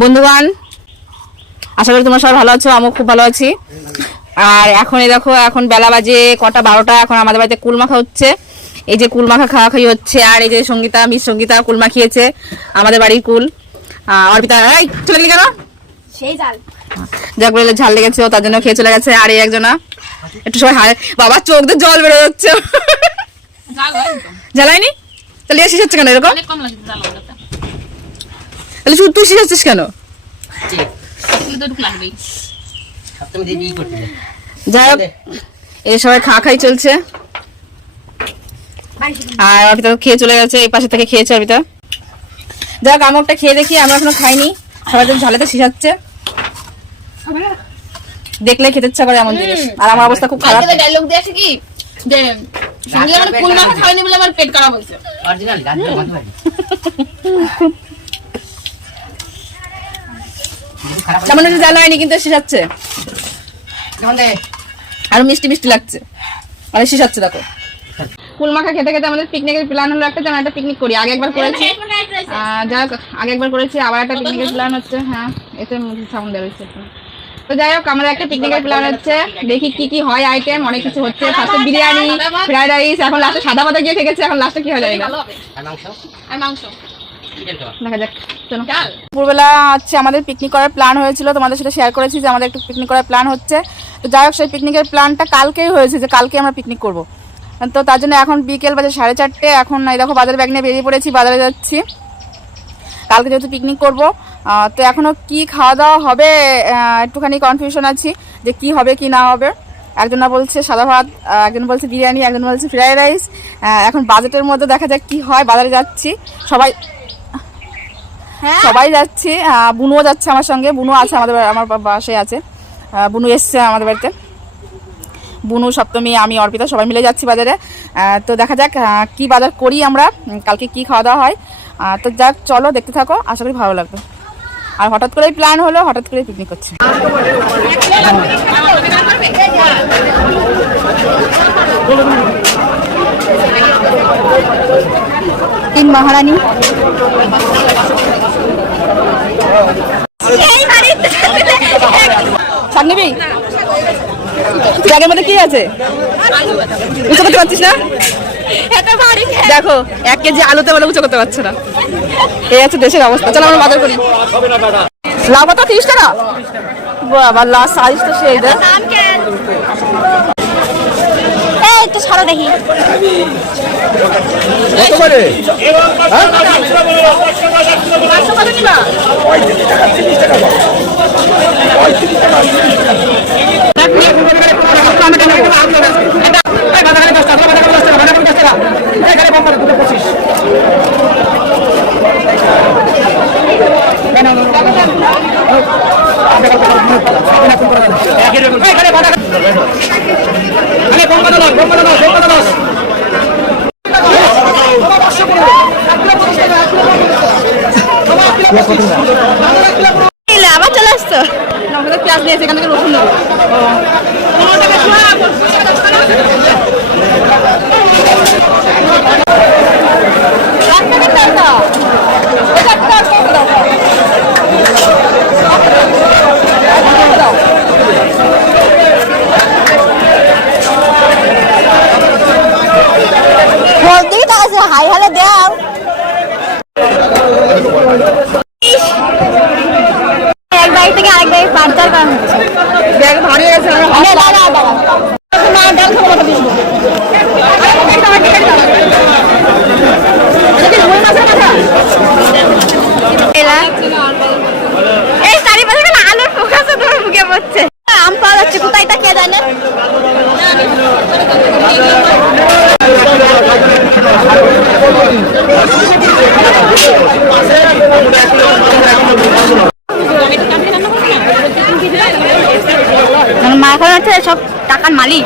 বন্ধুগণ, আশা করি তোমরা সবাই ভালো আছো। আমিও খুব ভালো আছি। আর এখন এই দেখো, এখন বেলা বাজে কটা, 12টা। এখন আমাদের বাড়িতে কুল মাখা হচ্ছে। এই যে কুল মাখা খাওয়া খাই হচ্ছে। আর এই যে সঙ্গীতা, মিস সঙ্গীতা কুল মাখিয়েছে, আমাদের বাড়ির কুল। অর্পিতা এই চলে গেলি কেন? সেই জাল যাক বলে ঝাল লেগেছে, তার জন্য খেয়ে চলে গেছে। আর এই একজনা একটু সবাই হায় বাবা, চোখ দিয়ে জল বেরো যাচ্ছে। জ্বালাইনি? তাহলে শেষ হচ্ছে কেন এরকম? তাহলে শুধু তুই শেষ হচ্ছিস কেন? যাই হোক, এই সবাই খাওয়া খাই চলছে। আর অর্পিতা খেয়ে চলে গেছে, এই পাশে থেকে খেয়েছে অর্পিতা। যাক, আমি একটা খেয়ে দেখি। আমরা এখনো খাইনি, সবাই তো ঝালেতে শিশাচ্ছে, দেখলে খেতে ইচ্ছা করে এমন জিনিস। আর আমার অবস্থা খুব খারাপ। ডায়লগ দিয়ে আসে কি যে সঙ্গে আমার কুল মাখা খাওয়ানি বলে আমার পেট খারাপ হয়েছে। অরিজিনাল গান তেমন একটা জ্বালা হয়নি, কিন্তু শিশাচ্ছে। আর মিষ্টি মিষ্টি লাগছে, মানে শিশাচ্ছে। দেখো, কুল মাখা খেতে খেতে আমাদের পিকনিকের প্ল্যান হলো একটা, যেন একটা পিকনিক করি। আগে একবার করেছি, যাক আগে একবার করেছি, আবার একটা পিকনিকের প্ল্যান হচ্ছে। হ্যাঁ, এতে সাউন্ড দেওয়া হচ্ছে। তো যাই হোক, আমাদের একটা পিকনিকের প্ল্যান হচ্ছে। দেখি কি কি হয় আইটেম, অনেক কিছু হচ্ছে। ফার্স্টে বিরিয়ানি, ফ্রাইড রাইস, এখন লাস্টে সাদা ভাত গিয়ে খেয়েছে। এখন লাস্টে কি হয় জানি না। দেখা যাক। দুপুরবেলা হচ্ছে আমাদের পিকনিক করার প্ল্যান হয়েছিল, তোমাদের সাথে শেয়ার করেছি যে আমাদের একটু পিকনিক করার প্ল্যান হচ্ছে। তো যাই হোক, সেই পিকনিকের প্ল্যানটা কালকেই হয়েছে, যে কালকে আমরা পিকনিক করব। তো তার জন্য এখন বিকেল বাজে 4:30। এখন এই দেখো বাজার ব্যাগ নিয়ে বেরিয়ে পড়েছি, বাজারে যাচ্ছি কালকে যেহেতু পিকনিক করব। তো এখনও কি খাওয়া দাওয়া হবে একটুখানি কনফিউশন আছি, যে কি হবে কি না হবে। একজন বলছে সাদা ভাত, একজন বলছে বিরিয়ানি, একজন বলছে ফ্রাইড রাইস। এখন বাজেটের মধ্যে দেখা যাক কি হয়। বাজারে যাচ্ছি, সবাই যাচ্ছি। বুনুও যাচ্ছে আমার সঙ্গে, বুনু আছে আমার বাসায় আছে। বুনু এসছে আমাদের বাড়িতে। বুনু, সপ্তমী, আমি, অর্পিতা সবাই মিলে যাচ্ছি বাজারে। তো দেখা যাক কি বাজার করি আমরা, কালকে কি খাওয়া দাওয়া হয়। তো যাক, চলো দেখতে থাকো, আশা করি ভালো লাগবে। আর হঠাৎ করেই প্ল্যান হলো, হঠাৎ করেই পিকনিক করছি। তিন মহারানী শাক নিবি? ব্যাগের মধ্যে কি আছে উঁচু করতে পারছিস না? দেখো, 1 কেজি আলুতে বলে উঁচু করতে পারছে না। এই আছে দেশের অবস্থা। চলো আমরা বাজার করি। লাউ পাতা 30 টাকা। বাবা, লাস্ট সাইজ তো সেই দেখ। এই তো ছাড়ো দেখি। আবার চলে আসতো পেঁয়াজ নিয়েছে, এখান থেকে রসুন নেবো। হাই হ্যালো দাও। এক বাড়ি থেকে আরেক বাড়ি পার্চার করা হচ্ছে। ব্যাগ ভারী হয়ে গেছে। এই চারিপাশে আলুর ফোকাস তোমার মুখে পড়ছে। আম পাওয়া যাচ্ছে কোথায় তা কে জানে। মা এখন হচ্ছে সব টাকার মালিক।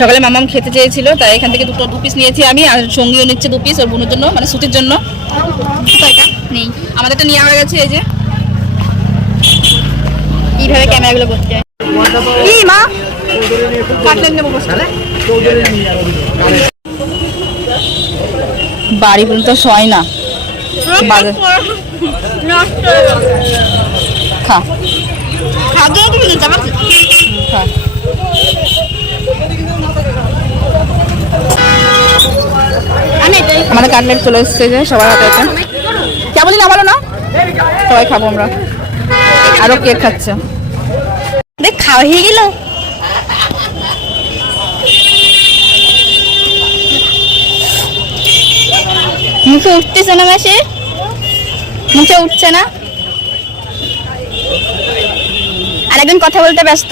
সকালে মামাম খেতে চেয়েছিল, তাই এখান থেকে 2 পিস নিয়েছি আমি, আর সঙ্গীও নিচ্ছে 2 পিস ওর বোনের জন্য, মানে সুতির জন্য। নেই, আমাদের তো নিয়ে হয়ে গেছে। এই যে কিভাবে ক্যামেরাগুলো করতে হয়। কি মা কাটলেট নেবো বাড়ি পর্যন্ত সয় না বাজার খা খা আমাদের কাটলেট চলে এসছে যে সবার হাতে আছে কেমন না ভালো না সবাই খাবো আমরা আরো কেক খাচ্ছে দেখ খাওয়া হয়ে গেল মুখে উঠতেছে না মাসি মুখে উঠছে না আর একজন কথা বলতে ব্যস্ত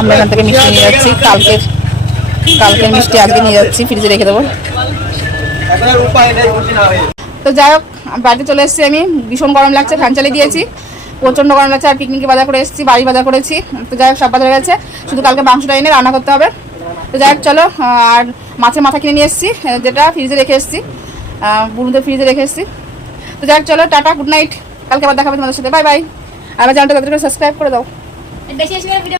আমরা এখান থেকে মিষ্টি নিয়ে যাচ্ছি কালকের মিষ্টি আজকে নিয়ে যাচ্ছি ফ্রিজে রেখে দেবো তো যাই হোক বাড়িতে চলে এসেছি আমি ভীষণ গরম লাগছে ফ্যান চালিয়ে দিয়েছি প্রচণ্ড গরম লাগছে আর পিকনিকে বাজার করে এসেছি বাড়ি বাজার করেছি তো যাই হোক সব বাজার গেছে শুধু কালকে মাংসটা এনে রান্না করতে হবে তো যাই হোক চলো আর মাছের মাথা কিনে নিয়ে এসেছি যেটা ফ্রিজে রেখে এসেছি বুনুদের ফ্রিজে রেখে এসেছি তো যাই হোক চলো টাটা গুড নাইট কালকে আবার দেখাবে তোমাদের সাথে বাই বাই আর আমার চ্যানেলটা তাদের করে সাবস্ক্রাইব করে দাও বেশি বেশি করে ভিডিও